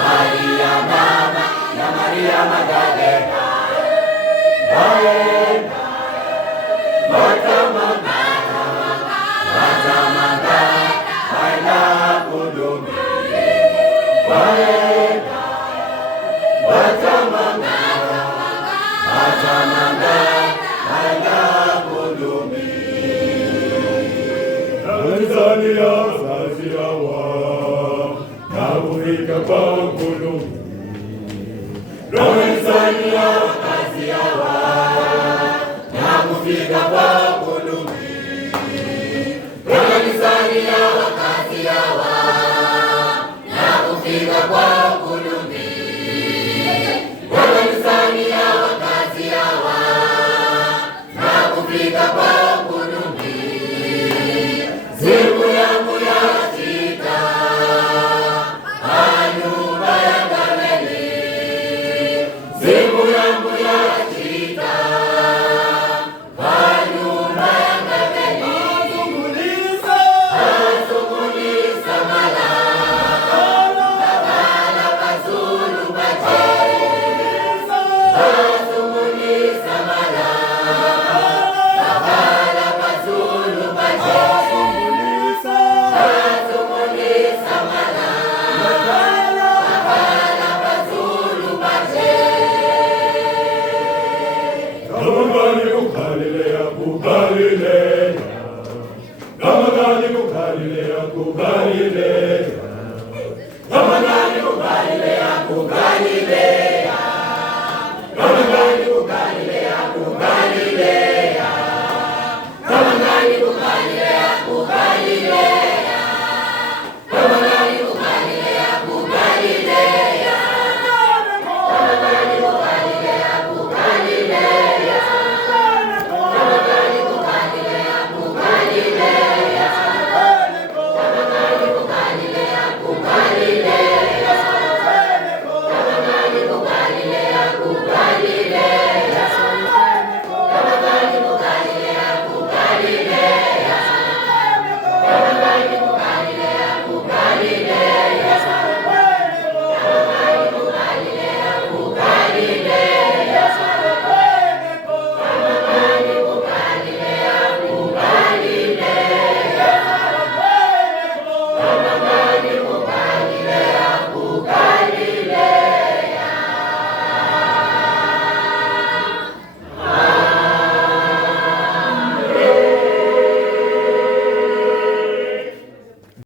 Maria mama ya Maria Magdalena, waenda waenda kudumisha, waenda waenda kudumisha. Tanzania sasa na kufika kwa kudumisha. Tanzania kazi yawa na kufika kwa kudumisha. Tanzania kazi yawa na kufika kwa kudumisha. Tanzania kazi yawa na kufika kwa kudumisha. Siku yangu ya sita anyumba ya Gameli, siku yangu ya sita anyumba ya Gameli, azungulisa malakala kazulu bache, azungulisa malakala kazulu bache, azungulisa malakala